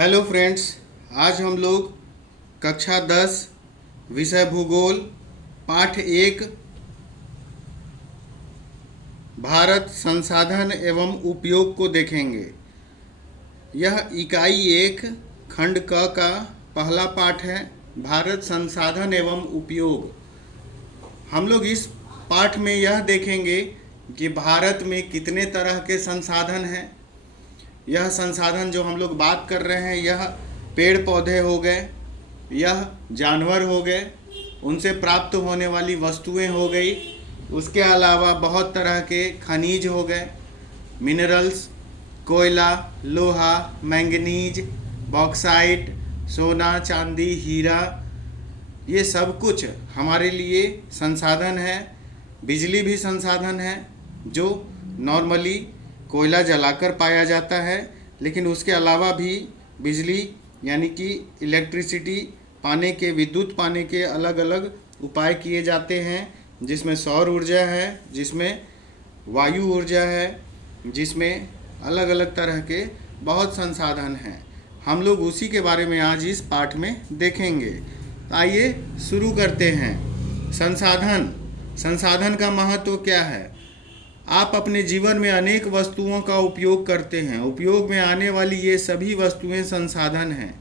Hello friends, आज हम लोग कक्षा 10 विषय भूगोल पाठ 1 भारत संसाधन एवं उपयोग को देखेंगे। यह इकाई 1 खंड क का पहला पाठ है, भारत संसाधन एवं उपयोग। हम लोग इस पाठ में यह देखेंगे कि भारत में कितने तरह के संसाधन हैं। यह संसाधन जो हम लोग बात कर रहे हैं, यह पेड़ पौधे हो गए, यह जानवर हो गए, उनसे प्राप्त होने वाली वस्तुएं हो गई। उसके अलावा बहुत तरह के खनिज हो गए, मिनरल्स, कोयला, लोहा, मैंगनीज, बॉक्साइट, सोना, चांदी, हीरा, ये सब कुछ हमारे लिए संसाधन है। बिजली भी संसाधन है जो नॉर्मली कोयला जलाकर पाया जाता है, लेकिन उसके अलावा भी बिजली यानी कि इलेक्ट्रिसिटी पाने के, विद्युत पाने के अलग अलग उपाय किए जाते हैं, जिसमें सौर ऊर्जा है, जिसमें वायु ऊर्जा है, जिसमें अलग अलग तरह के बहुत संसाधन हैं। हम लोग उसी के बारे में आज इस पाठ में देखेंगे। तो आइए शुरू करते हैं। संसाधन का महत्व क्या है? आप अपने जीवन में अनेक वस्तुओं का उपयोग करते हैं। उपयोग में आने वाली ये सभी वस्तुएं संसाधन हैं।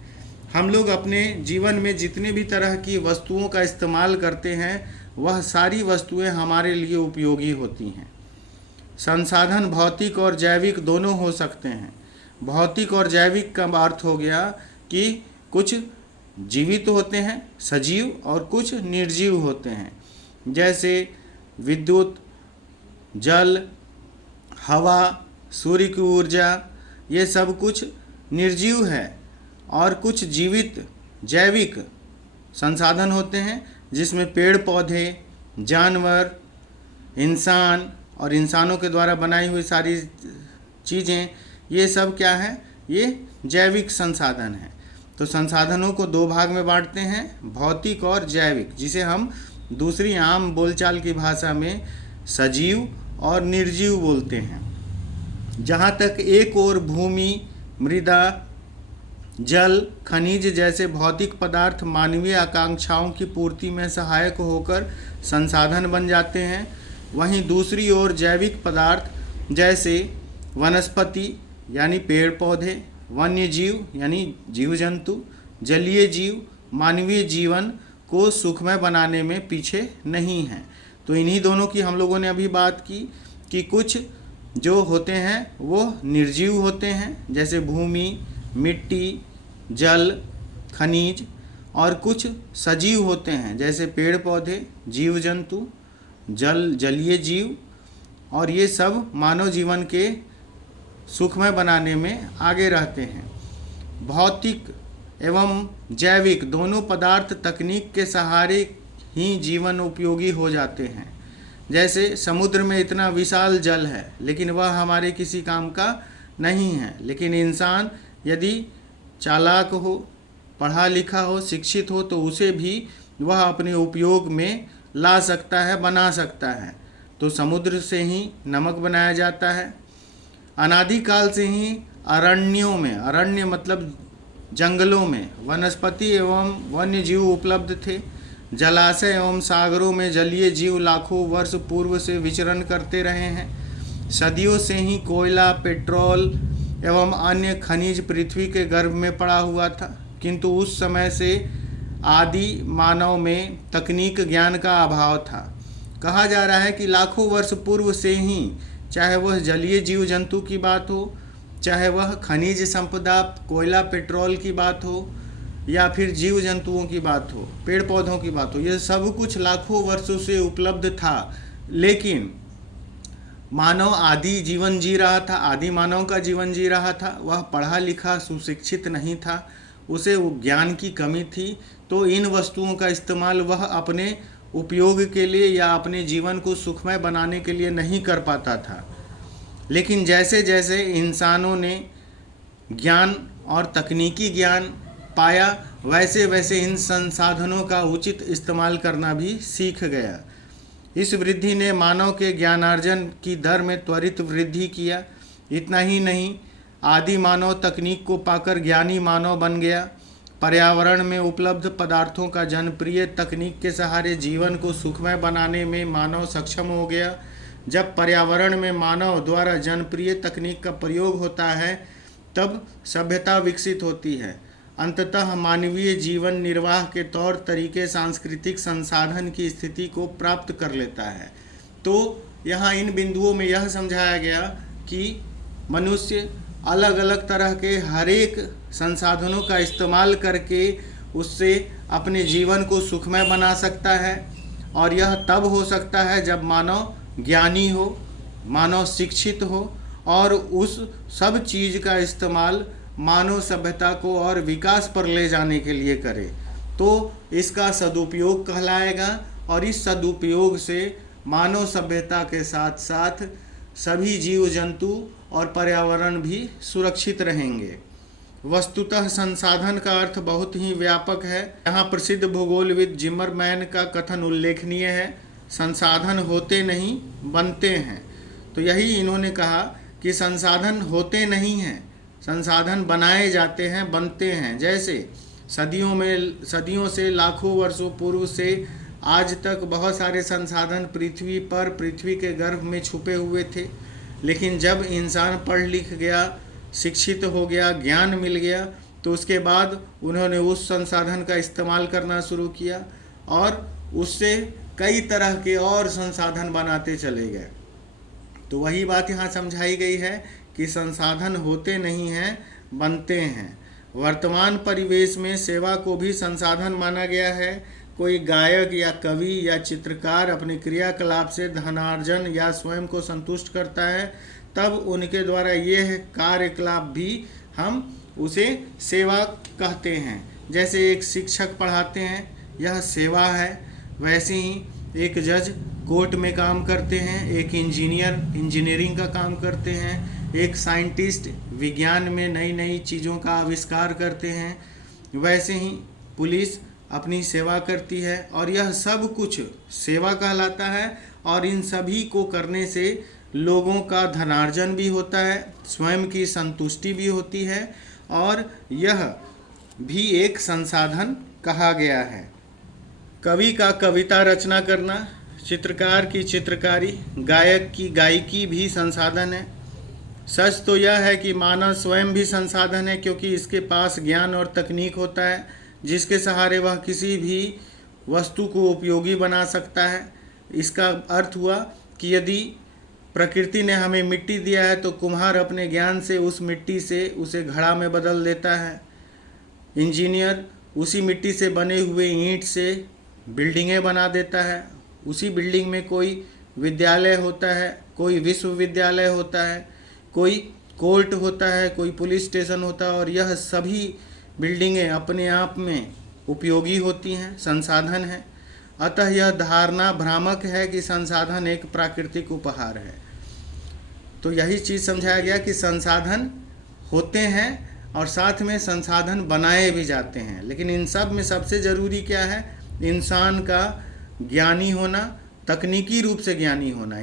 हम लोग अपने जीवन में जितने भी तरह की वस्तुओं का इस्तेमाल करते हैं, वह सारी वस्तुएं हमारे लिए उपयोगी होती हैं। संसाधन भौतिक और जैविक दोनों हो सकते हैं। भौतिक और जैविक का अर्थ हो गया कि कुछ जीवित होते हैं, सजीव, और कुछ निर्जीव होते हैं, जैसे विद्युत, जल, हवा, सूर्य की ऊर्जा, ये सब कुछ निर्जीव है। और कुछ जीवित जैविक संसाधन होते हैं, जिसमें पेड़ पौधे, जानवर, इंसान और इंसानों के द्वारा बनाई हुई सारी चीज़ें, ये सब क्या है? ये जैविक संसाधन हैं। तो संसाधनों को दो भाग में बांटते हैं, भौतिक और जैविक, जिसे हम दूसरी आम बोलचाल की भाषा में सजीव और निर्जीव बोलते हैं। जहाँ तक एक ओर भूमि, मृदा, जल, खनिज जैसे भौतिक पदार्थ मानवीय आकांक्षाओं की पूर्ति में सहायक होकर संसाधन बन जाते हैं, वहीं दूसरी ओर जैविक पदार्थ जैसे वनस्पति यानी पेड़ पौधे, वन्य जीव यानी जीव जंतु, जलीय जीव मानवीय जीवन को सुखमय बनाने में पीछे नहीं हैं। तो इन्हीं दोनों की हम लोगों ने अभी बात की कि कुछ जो होते हैं वो निर्जीव होते हैं, जैसे भूमि, मिट्टी, जल, खनिज, और कुछ सजीव होते हैं, जैसे पेड़ पौधे, जीव जंतु, जलीय जीव, और ये सब मानव जीवन के सुखमय बनाने में आगे रहते हैं। भौतिक एवं जैविक दोनों पदार्थ तकनीक के सहारे ही जीवन उपयोगी हो जाते हैं। जैसे समुद्र में इतना विशाल जल है, लेकिन वह हमारे किसी काम का नहीं है, लेकिन इंसान यदि चालाक हो, पढ़ा लिखा हो, शिक्षित हो, तो उसे भी वह अपने उपयोग में ला सकता है, बना सकता है। तो समुद्र से ही नमक बनाया जाता है। अनादिकाल से ही अरण्यों में, अरण्य मतलब जंगलों में, वनस्पति एवं वन्य जीव उपलब्ध थे। जलाशय एवं सागरों में जलीय जीव लाखों वर्ष पूर्व से विचरण करते रहे हैं। सदियों से ही कोयला, पेट्रोल एवं अन्य खनिज पृथ्वी के गर्भ में पड़ा हुआ था, किंतु उस समय से आदि मानव में तकनीक ज्ञान का अभाव था। कहा जा रहा है कि लाखों वर्ष पूर्व से ही, चाहे वह जलीय जीव जंतु की बात हो, चाहे वह खनिज संपदा, कोयला, पेट्रोल की बात हो, या फिर जीव जंतुओं की बात हो, पेड़ पौधों की बात हो, ये सब कुछ लाखों वर्षों से उपलब्ध था। लेकिन मानव आदि जीवन जी रहा था, आदि मानव का जीवन जी रहा था। वह पढ़ा लिखा, सुशिक्षित नहीं था, उसे ज्ञान की कमी थी। तो इन वस्तुओं का इस्तेमाल वह अपने उपयोग के लिए या अपने जीवन को सुखमय बनाने के लिए नहीं कर पाता था। लेकिन जैसे जैसे इंसानों ने ज्ञान और तकनीकी ज्ञान पाया, वैसे वैसे इन संसाधनों का उचित इस्तेमाल करना भी सीख गया। इस वृद्धि ने मानव के ज्ञानार्जन की दर में त्वरित वृद्धि किया। इतना ही नहीं, आदि मानव तकनीक को पाकर ज्ञानी मानव बन गया। पर्यावरण में उपलब्ध पदार्थों का जनप्रिय तकनीक के सहारे जीवन को सुखमय बनाने में मानव सक्षम हो गया। जब पर्यावरण में मानव द्वारा जनप्रिय तकनीक का प्रयोग होता है तब सभ्यता विकसित होती है। अंततः मानवीय जीवन निर्वाह के तौर तरीके सांस्कृतिक संसाधन की स्थिति को प्राप्त कर लेता है। तो यहाँ इन बिंदुओं में यह समझाया गया कि मनुष्य अलग अलग तरह के हर एक संसाधनों का इस्तेमाल करके उससे अपने जीवन को सुखमय बना सकता है, और यह तब हो सकता है जब मानव ज्ञानी हो, मानव शिक्षित हो और उस सब चीज़ का इस्तेमाल मानव सभ्यता को और विकास पर ले जाने के लिए करे, तो इसका सदुपयोग कहलाएगा। और इस सदुपयोग से मानव सभ्यता के साथ साथ सभी जीव जंतु और पर्यावरण भी सुरक्षित रहेंगे। वस्तुतः संसाधन का अर्थ बहुत ही व्यापक है। यहाँ प्रसिद्ध भूगोलविद जिमरमैन का कथन उल्लेखनीय है, संसाधन होते नहीं बनते हैं। तो यही इन्होंने कहा कि संसाधन होते नहीं हैं, संसाधन बनाए जाते हैं, बनते हैं। जैसे सदियों से लाखों वर्षों पूर्व से आज तक बहुत सारे संसाधन पृथ्वी के गर्भ में छुपे हुए थे, लेकिन जब इंसान पढ़ लिख गया, शिक्षित हो गया, ज्ञान मिल गया, तो उसके बाद उन्होंने उस संसाधन का इस्तेमाल करना शुरू किया और उससे कई तरह के और संसाधन बनाते चले गए। तो वही बात यहाँ समझाई गई है कि संसाधन होते नहीं हैं, बनते हैं। वर्तमान परिवेश में सेवा को भी संसाधन माना गया है। कोई गायक या कवि या चित्रकार अपने क्रियाकलाप से धनार्जन या स्वयं को संतुष्ट करता है, तब उनके द्वारा यह कार्यकलाप भी हम उसे सेवा कहते हैं। जैसे एक शिक्षक पढ़ाते हैं, यह सेवा है। वैसे ही एक जज कोर्ट में काम करते हैं, एक इंजीनियर इंजीनियरिंग का काम करते हैं, एक साइंटिस्ट विज्ञान में नई नई चीज़ों का आविष्कार करते हैं। वैसे ही पुलिस अपनी सेवा करती है, और यह सब कुछ सेवा कहलाता है। और इन सभी को करने से लोगों का धनार्जन भी होता है, स्वयं की संतुष्टि भी होती है, और यह भी एक संसाधन कहा गया है। कवि का कविता रचना करना, चित्रकार की चित्रकारी, गायक की गायकी भी संसाधन है। सच तो यह है कि मानव स्वयं भी संसाधन है, क्योंकि इसके पास ज्ञान और तकनीक होता है जिसके सहारे वह किसी भी वस्तु को उपयोगी बना सकता है। इसका अर्थ हुआ कि यदि प्रकृति ने हमें मिट्टी दिया है तो कुम्हार अपने ज्ञान से उस मिट्टी से उसे घड़ा में बदल देता है। इंजीनियर उसी मिट्टी से बने हुए ईंट से बिल्डिंगें बना देता है। उसी बिल्डिंग में कोई विद्यालय होता है, कोई विश्वविद्यालय होता है, कोई कोर्ट होता है, कोई पुलिस स्टेशन होता है, और यह सभी बिल्डिंगें अपने आप में उपयोगी होती हैं, संसाधन हैं। अतः यह धारणा भ्रामक है कि संसाधन एक प्राकृतिक उपहार है। तो यही चीज़ समझाया गया कि संसाधन होते हैं और साथ में संसाधन बनाए भी जाते हैं, लेकिन इन सब में सबसे ज़रूरी क्या है? इंसान का ज्ञानी होना, तकनीकी रूप से ज्ञानी होना।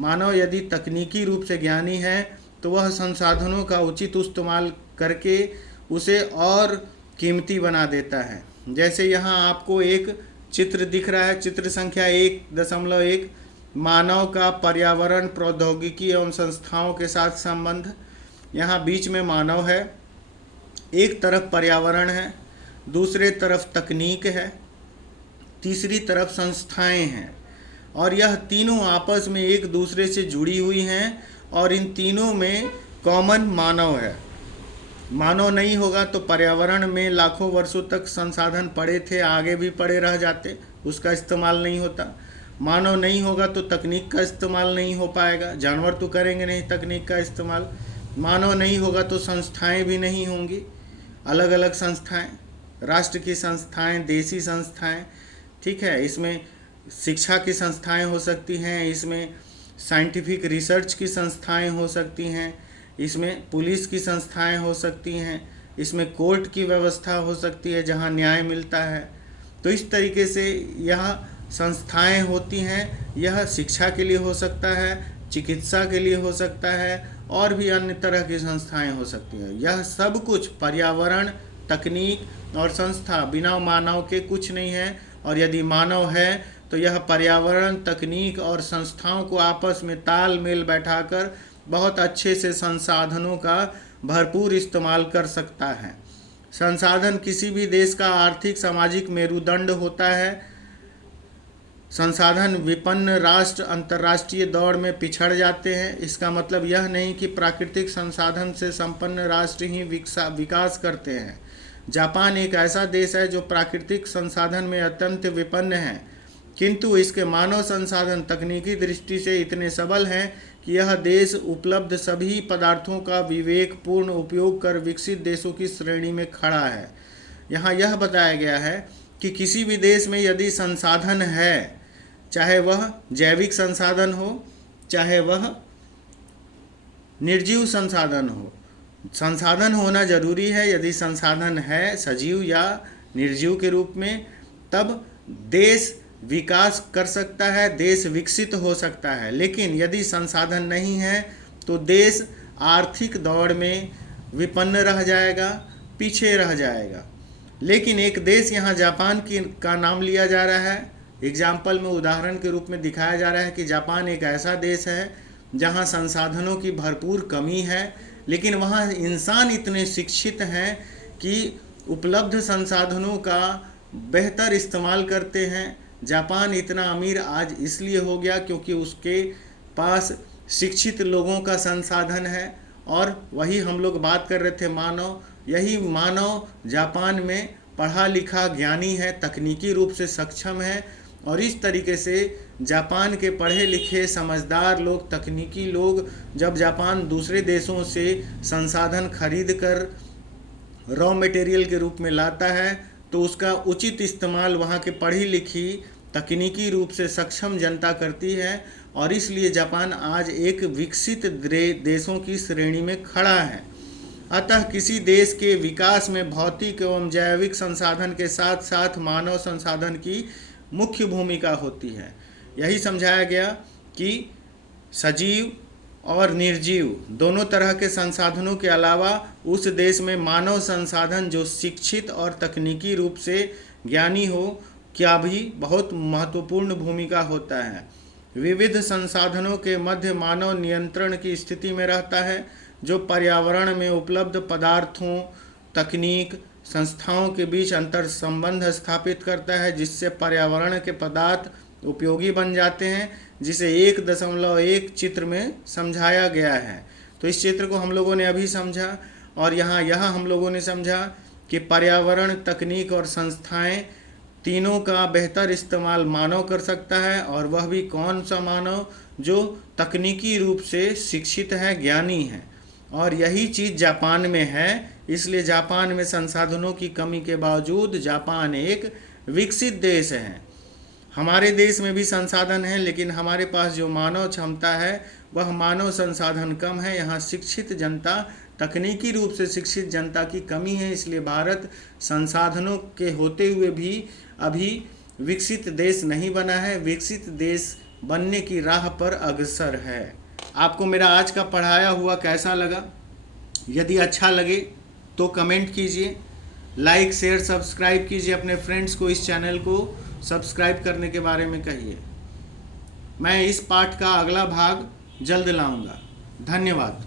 मानव यदि तकनीकी रूप से ज्ञानी है तो वह संसाधनों का उचित इस्तेमाल करके उसे और कीमती बना देता है। जैसे यहाँ आपको एक चित्र दिख रहा है, चित्र संख्या 1.1, मानव का पर्यावरण, प्रौद्योगिकी एवं संस्थाओं के साथ संबंध। यहाँ बीच में मानव है, एक तरफ पर्यावरण है, दूसरे तरफ तकनीक है, तीसरी तरफ संस्थाएं हैं, और यह तीनों आपस में एक दूसरे से जुड़ी हुई हैं, और इन तीनों में कॉमन मानव है। मानव नहीं होगा तो पर्यावरण में लाखों वर्षों तक संसाधन पड़े थे, आगे भी पड़े रह जाते, उसका इस्तेमाल नहीं होता। मानव नहीं होगा तो तकनीक का इस्तेमाल नहीं हो पाएगा, जानवर तो करेंगे नहीं तकनीक का इस्तेमाल। मानव नहीं होगा तो संस्थाएं भी नहीं होंगी, अलग अलग संस्थाएं, राष्ट्र की संस्थाएं, देशी संस्थाएं, ठीक है। इसमें शिक्षा की संस्थाएं हो सकती हैं, इसमें साइंटिफिक रिसर्च की संस्थाएं हो सकती हैं, इसमें पुलिस की संस्थाएं हो सकती हैं, इसमें कोर्ट की व्यवस्था हो सकती है जहां न्याय मिलता है। तो इस तरीके से यह संस्थाएं होती हैं। यह शिक्षा के लिए हो सकता है, चिकित्सा के लिए हो सकता है, और भी अन्य तरह की संस्थाएं हो सकती हैं। यह सब कुछ पर्यावरण, तकनीक और संस्था बिना मानव के कुछ नहीं है, और यदि मानव है तो यह पर्यावरण, तकनीक और संस्थाओं को आपस में तालमेल बैठाकर बहुत अच्छे से संसाधनों का भरपूर इस्तेमाल कर सकता है। संसाधन किसी भी देश का आर्थिक सामाजिक मेरुदंड होता है। संसाधन विपन्न राष्ट्र अंतर्राष्ट्रीय दौड़ में पिछड़ जाते हैं। इसका मतलब यह नहीं कि प्राकृतिक संसाधन से संपन्न राष्ट्र ही विकास करते हैं। जापान एक ऐसा देश है जो प्राकृतिक संसाधन में अत्यंत विपन्न है, किंतु इसके मानव संसाधन तकनीकी दृष्टि से इतने सबल हैं कि यह देश उपलब्ध सभी पदार्थों का विवेकपूर्ण उपयोग कर विकसित देशों की श्रेणी में खड़ा है। यहाँ यह बताया गया है कि किसी भी देश में यदि संसाधन है, चाहे वह जैविक संसाधन हो, चाहे वह निर्जीव संसाधन हो, संसाधन होना जरूरी है। यदि संसाधन है सजीव या निर्जीव के रूप में, तब देश विकास कर सकता है, देश विकसित हो सकता है। लेकिन यदि संसाधन नहीं है तो देश आर्थिक दौड़ में विपन्न रह जाएगा, पीछे रह जाएगा। लेकिन एक देश यहाँ जापान का नाम लिया जा रहा है, एग्जाम्पल में, उदाहरण के रूप में दिखाया जा रहा है कि जापान एक ऐसा देश है जहाँ संसाधनों की भरपूर कमी है, लेकिन वहाँ इंसान इतने शिक्षित हैं कि उपलब्ध संसाधनों का बेहतर इस्तेमाल करते हैं। जापान इतना अमीर आज इसलिए हो गया क्योंकि उसके पास शिक्षित लोगों का संसाधन है। और वही हम लोग बात कर रहे थे मानव, यही मानव जापान में पढ़ा लिखा ज्ञानी है, तकनीकी रूप से सक्षम है। और इस तरीके से जापान के पढ़े लिखे समझदार लोग, तकनीकी लोग, जब जापान दूसरे देशों से संसाधन खरीद कर रॉ मटेरियल के रूप में लाता है तो उसका उचित इस्तेमाल वहाँ के पढ़ी लिखी तकनीकी रूप से सक्षम जनता करती है, और इसलिए जापान आज एक विकसित देशों की श्रेणी में खड़ा है। अतः किसी देश के विकास में भौतिक एवं जैविक संसाधन के साथ साथ मानव संसाधन की मुख्य भूमिका होती है। यही समझाया गया कि सजीव और निर्जीव दोनों तरह के संसाधनों के अलावा उस देश में मानव संसाधन जो शिक्षित और तकनीकी रूप से ज्ञानी हो क्या भी बहुत महत्वपूर्ण भूमिका होता है। विविध संसाधनों के मध्य मानव नियंत्रण की स्थिति में रहता है, जो पर्यावरण में उपलब्ध पदार्थों, तकनीक, संस्थाओं के बीच अंतर संबंध स्थापित करता है, जिससे पर्यावरण के पदार्थ उपयोगी बन जाते हैं, जिसे 1.1 चित्र में समझाया गया है। तो इस चित्र को हम लोगों ने अभी समझा, और यहाँ हम लोगों ने समझा कि पर्यावरण, तकनीक और संस्थाएं तीनों का बेहतर इस्तेमाल मानव कर सकता है, और वह भी कौन सा मानव, जो तकनीकी रूप से शिक्षित है, ज्ञानी है। और यही चीज़ जापान में है, इसलिए जापान में संसाधनों की कमी के बावजूद जापान एक विकसित देश है। हमारे देश में भी संसाधन है, लेकिन हमारे पास जो मानव क्षमता है वह मानव संसाधन कम है। यहाँ शिक्षित जनता, तकनीकी रूप से शिक्षित जनता की कमी है, इसलिए भारत संसाधनों के होते हुए भी अभी विकसित देश नहीं बना है, विकसित देश बनने की राह पर अग्रसर है। आपको मेरा आज का पढ़ाया हुआ कैसा लगा? यदि अच्छा लगे तो कमेंट कीजिए, लाइक, शेयर, सब्सक्राइब कीजिए। अपने फ्रेंड्स को इस चैनल को सब्सक्राइब करने के बारे में कहिए। मैं इस पाठ का अगला भाग जल्द लाऊंगा। धन्यवाद।